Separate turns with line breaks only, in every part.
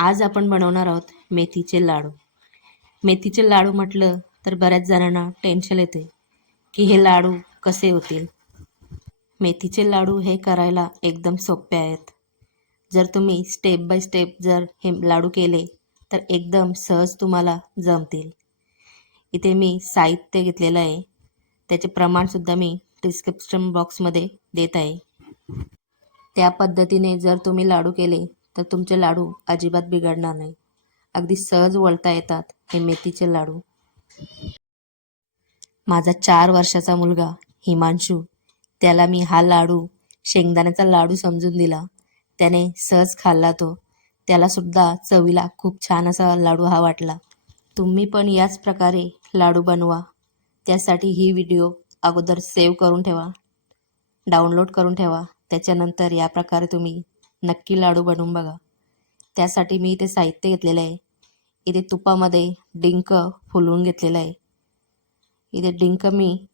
आज आपण बनवणार आहोत मेथीचे लाडू. मेथीचे लाडू म्हटलं तर बऱ्याच जणांना टेन्शन येते की हे लाडू कसे होतील. मेथीचे लाडू हे करायला एकदम सोपे आहेत. जर तुम्ही स्टेप बाय स्टेप जर हे लाडू केले तर एकदम सहज तुम्हाला जमतील. इथे मी साहित्य घेतलेलं आहे. त्याचे प्रमाणसुद्धा मी डिस्क्रिप्शन बॉक्समध्ये देत आहे. त्या पद्धतीने जर तुम्ही लाडू केले तर तुमचे लाडू अजिबात बिघडणार नाही. अगदी सहज वळता येतात हे मेथीचे लाडू. माझा चार वर्षाचा मुलगा हिमांशू त्याला मी हा लाडू शेंगदाण्याचा लाडू समजून दिला. त्याने सहज खाल्ला तो. त्यालासुद्धा चवीला खूप छान असा लाडू हा वाटला. तुम्ही पण याच प्रकारे लाडू बनवा. त्यासाठी ही व्हिडिओ अगोदर सेव्ह करून ठेवा. डाउनलोड करून ठेवा. त्याच्यानंतर या प्रकारे तुम्ही नक्की लाडू बनवून बघा. त्यासाठी मी इथे साहित्य घेतलेलं आहे. इथे तुपामध्ये डिंक फुलवून घेतलेलं आहे. इथे डिंक मी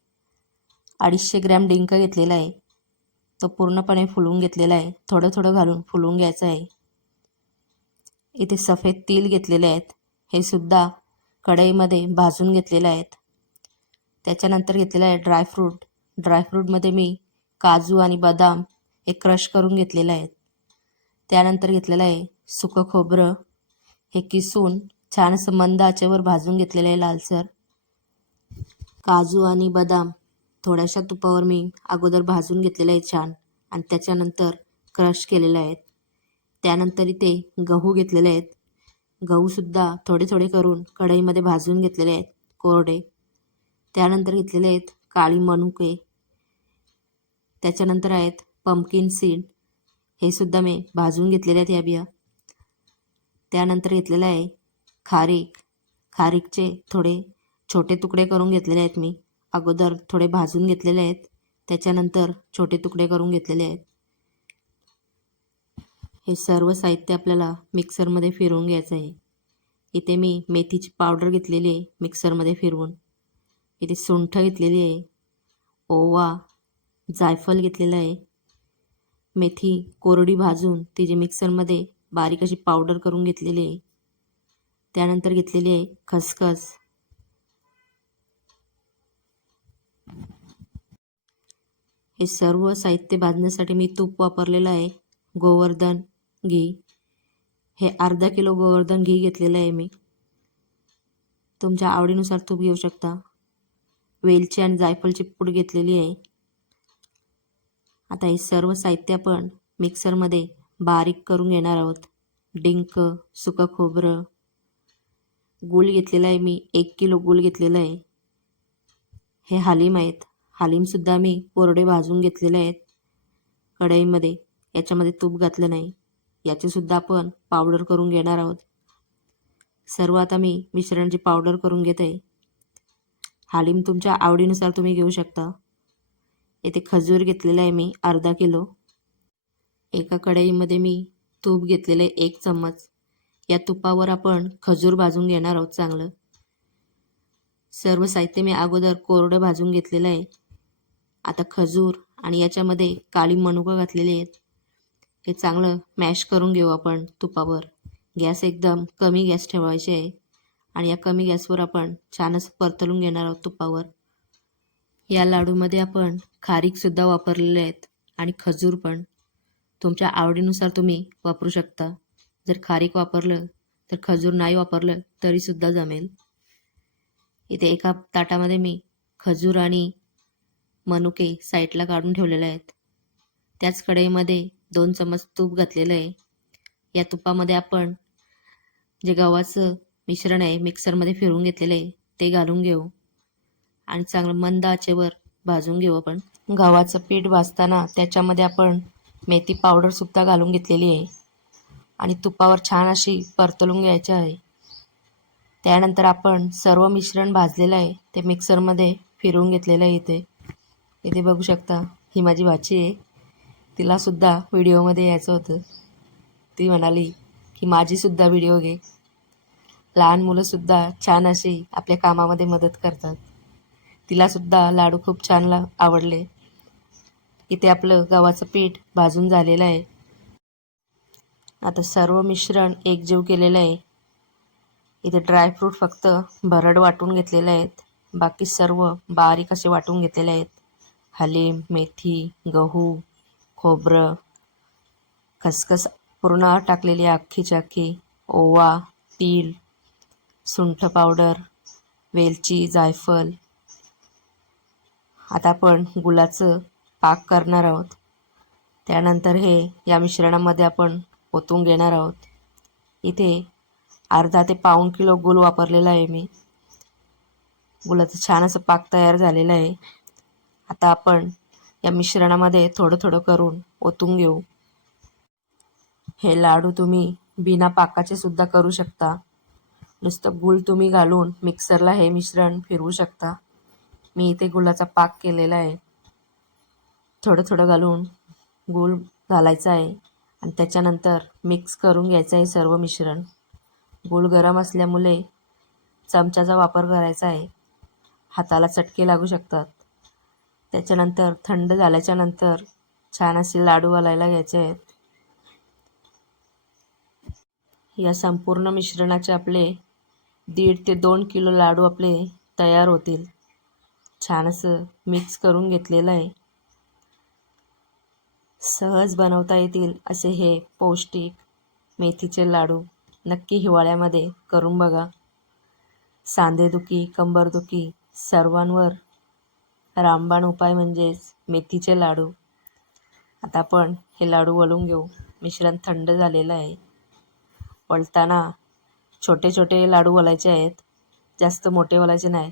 अडीचशे ग्रॅम डिंक घेतलेला आहे. तो पूर्णपणे फुलवून घेतलेला आहे. थोडं थोडं घालून फुलवून घ्यायचं आहे. इथे सफेद तेल घेतलेले आहेत. हे सुद्धा कढईमध्ये भाजून घेतलेले आहेत. त्याच्यानंतर घेतलेलं आहे ड्रायफ्रूट. ड्रायफ्रूटमध्ये मी काजू आणि बदाम हे क्रश करून घेतलेलं आहेत. त्यानंतर घेतलेलं आहे सुकं खोबरं. हे किसून छान असं मंद आचेवर भाजून घेतलेलं आहे लालसर. काजू आणि बदाम थोड्याशा तुपावर मी अगोदर भाजून घेतलेलं आहे छान आणि त्याच्यानंतर क्रश केलेले आहेत. त्यानंतर इथे गहू घेतलेले आहेत. गहूसुद्धा थोडे थोडे करून कढईमध्ये भाजून घेतलेले आहेत कोरडे. त्यानंतर घेतलेले आहेत काळी मनुके. त्याच्यानंतर आहेत पंपकिन सीड हे सुद्धा मी भाजून घेतलेले आहेत या बिया. त्यानंतर घेतलेलं आहे खारीक. खारीकचे थोडे छोटे तुकडे करून घेतलेले आहेत मी. अगोदर थोडे भाजून घेतलेले आहेत. त्याच्यानंतर छोटे तुकडे करून घेतलेले आहेत. हे सर्व साहित्य आपल्याला मिक्सरमध्ये फिरवून घ्यायचं आहे. इथे मी मेथीची पावडर घेतलेली आहे मिक्सरमध्ये फिरवून. इथे सुंठ घेतलेली आहे. ओवा जायफल घेतलेलं आहे. मेथी कोरडी भाजून तिची मिक्सरमध्ये बारीक अशी पावडर करून घेतलेली आहे. त्यानंतर घेतलेली आहे खसखस. हे सर्व साहित्य भाजण्यासाठी मी तूप वापरलेलं आहे. गोवर्धन घी. हे अर्धा किलो गोवर्धन घी घेतलेलं आहे मी. तुमच्या आवडीनुसार तूप घेऊ शकता. वेलची आणि जायफळची पूड घेतलेली आहे. आता हे सर्व साहित्य आपण मिक्सरमध्ये बारीक करून घेणार आहोत. डिंक सुकं खोबरं. गूळ घेतलेला आहे मी. एक किलो गूळ घेतलेला आहे. हे हालीम आहेत. हालीमसुद्धा मी कोरडे भाजून घेतलेले आहेत. कढईमध्ये. याच्यामध्ये तूप घातलं नाही. याचीसुद्धा आपण पावडर करून घेणार आहोत. सर्व आता मी मिश्रणाची पावडर करून घेत. आहे हालीम तुमच्या आवडीनुसार तुम्ही घेऊ शकता. येथे खजूर घेतलेला आहे मी अर्धा किलो. एका कढईमध्ये मी तूप घेतलेलं आहे एक चम्मच. या तुपावर आपण खजूर भाजून घेणार आहोत चांगलं. सर्व साहित्य मी अगोदर कोरडं भाजून घेतलेलं आहे. आता खजूर आणि याच्यामध्ये काळी मनुका घातलेली आहेत. हे चांगलं मॅश करून घेऊ आपण तुपावर. गॅस एकदम कमी गॅस ठेवायचे आहे आणि या कमी गॅसवर आपण छानच परतलून घेणार आहोत तुपावर. या लाडूमध्ये आपण खारीकसुद्धा वापरलेले आहेत आणि खजूर पण. तुमच्या आवडीनुसार तुम्ही वापरू शकता. जर खारीक वापरलं तर खजूर नाही वापरलं तरीसुद्धा जमेल. इथे एका ताटामध्ये मी खजूर आणि मनुके साईडला काढून ठेवलेले आहेत. त्याच कढईमध्ये दोन चमच तूप घातलेलं आहे. या तुपामध्ये आपण जे गव्हाचं मिश्रण आहे मिक्सरमध्ये फिरवून घेतलेलं आहे ते घालून घेऊ. आणि चांगलं मंद आचेवर भाजून घेऊ आपण. गव्हाचं पीठ भाजताना त्याच्यामध्ये आपण मेथी पावडरसुद्धा घालून घेतलेली आहे. आणि तुपावर छान अशी परतलून घ्यायची आहे. त्यानंतर आपण सर्व मिश्रण भाजलेलं आहे. ते मिक्सरमध्ये फिरवून घेतलेलं आहे इथे. इथे बघू शकता ही माझी भाची आहे. तिलासुद्धा व्हिडिओमध्ये यायचं होतं. ती म्हणाली की माझीसुद्धा व्हिडिओ घे. लहान मुलंसुद्धा छान अशी आपल्या कामामध्ये मदत करतात. तिलासुद्धा लाडू खूप छान ला आवडले. इथे आपलं गव्हाचं पीठ भाजून झालेलं आहे. आता सर्व मिश्रण एकजीव केलेलं आहे. इथे ड्रायफ्रूट फक्त भरड वाटून घेतलेले आहेत. बाकी सर्व बारीक असे वाटून घेतलेले आहेत. हलीम मेथी गहू खोबरं खसखस पूर्ण टाकलेली आहे अख्खीच्या अख्खी. ओवा तीळ सुंठ पावडर वेलची जायफळ आता आपण गुलाचं पाक करणार आहोत. त्यानंतर हे या मिश्रणामध्ये आपण ओतून घेणार आहोत. इथे अर्धा ते पाऊण किलो गुल वापरलेला आहे मी. गुलाचं छान असं पाक तयार झालेलं आहे. आता आपण या मिश्रणामध्ये थोडं थोडं करून ओतून घेऊ. हे लाडू तुम्ही बिना पाकाचे सुद्धा करू शकता. नुसतं गुळ तुम्ही घालून मिक्सरला हे मिश्रण फिरवू शकता. मी इथे गुळाचा पाक केलेला आहे. थोडं थोडं घालून गुळ घालायचा आहे आणि त्याच्यानंतर मिक्स करून घ्यायचं आहे सर्व मिश्रण. गुळ गरम असल्यामुळे चमच्याचा वापर करायचा आहे. हाताला चटके लागू शकतात. त्याच्यानंतर थंड झाल्याच्यानंतर छान असे लाडू घालायला घ्यायचे आहेत. या संपूर्ण मिश्रणाचे आपले दीड ते दोन किलो लाडू आपले तयार होतील. छान असं मिक्स करून घेतलेलं आहे. सहज बनवता येतील असे हे पौष्टिक मेथीचे लाडू नक्की हिवाळ्यामध्ये करून बघा. सांधेदुखी कंबरदुखी सर्वांवर रामबाण उपाय म्हणजेच मेथीचे लाडू. आता आपण हे लाडू वळून घेऊ. मिश्रण थंड झालेलं आहे. वळताना छोटे छोटे लाडू वलायचे आहेत. जास्त मोठे वलायचे नाही.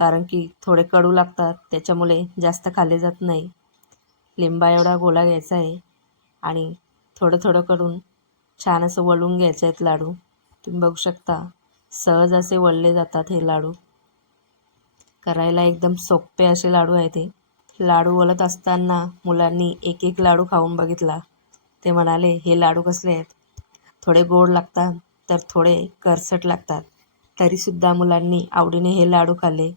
कारण की थोडे कडू लागतात त्याच्यामुळे जास्त खाल्ले जात नाही. लिंबा एवढा गोळा घ्यायचा आहे आणि थोडं थोडं करून छान असं वळून घ्यायचे आहेत लाडू. तुम्ही बघू शकता सहज असे वळले जातात हे लाडू. करायला एकदम सोपे असे लाडू आहे ते लाडू वळत असताना मुलांनी एक एक लाडू खाऊन बघितला. ते म्हणाले हे लाडू कसले आहेत? थोडे गोड लागतात तर थोडे करसट लागतात. तरीसुद्धा मुलांनी आवडीने हे लाडू खाल्ले.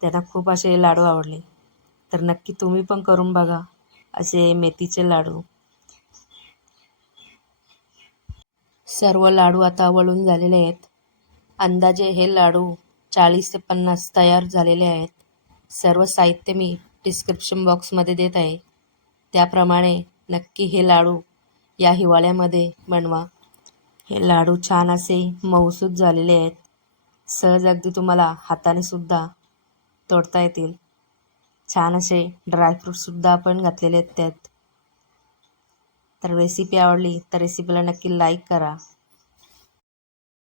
त्यांना खूप असे लाडू आवडले. तर नक्की तुम्ही पण करून बघा असे मेथीचे लाडू. सर्व लाडू आता वळून झालेले आहेत. अंदाजे हे लाडू चाळीस ते पन्नास तयार झालेले आहेत. सर्व साहित्य मी डिस्क्रिप्शन बॉक्समध्ये देत आहे. त्याप्रमाणे नक्की हे लाडू या हिवाळ्यामध्ये बनवा. हे लाडू छान असे मऊसूत झालेले आहेत. सहज अगदी तुम्हाला हाताने सुद्धा तोडता येतील. छान असे ड्रायफ्रूटसुद्धा आपण घातलेले आहेत त्यात. तर रेसिपी आवडली तर रेसिपीला नक्की लाईक करा.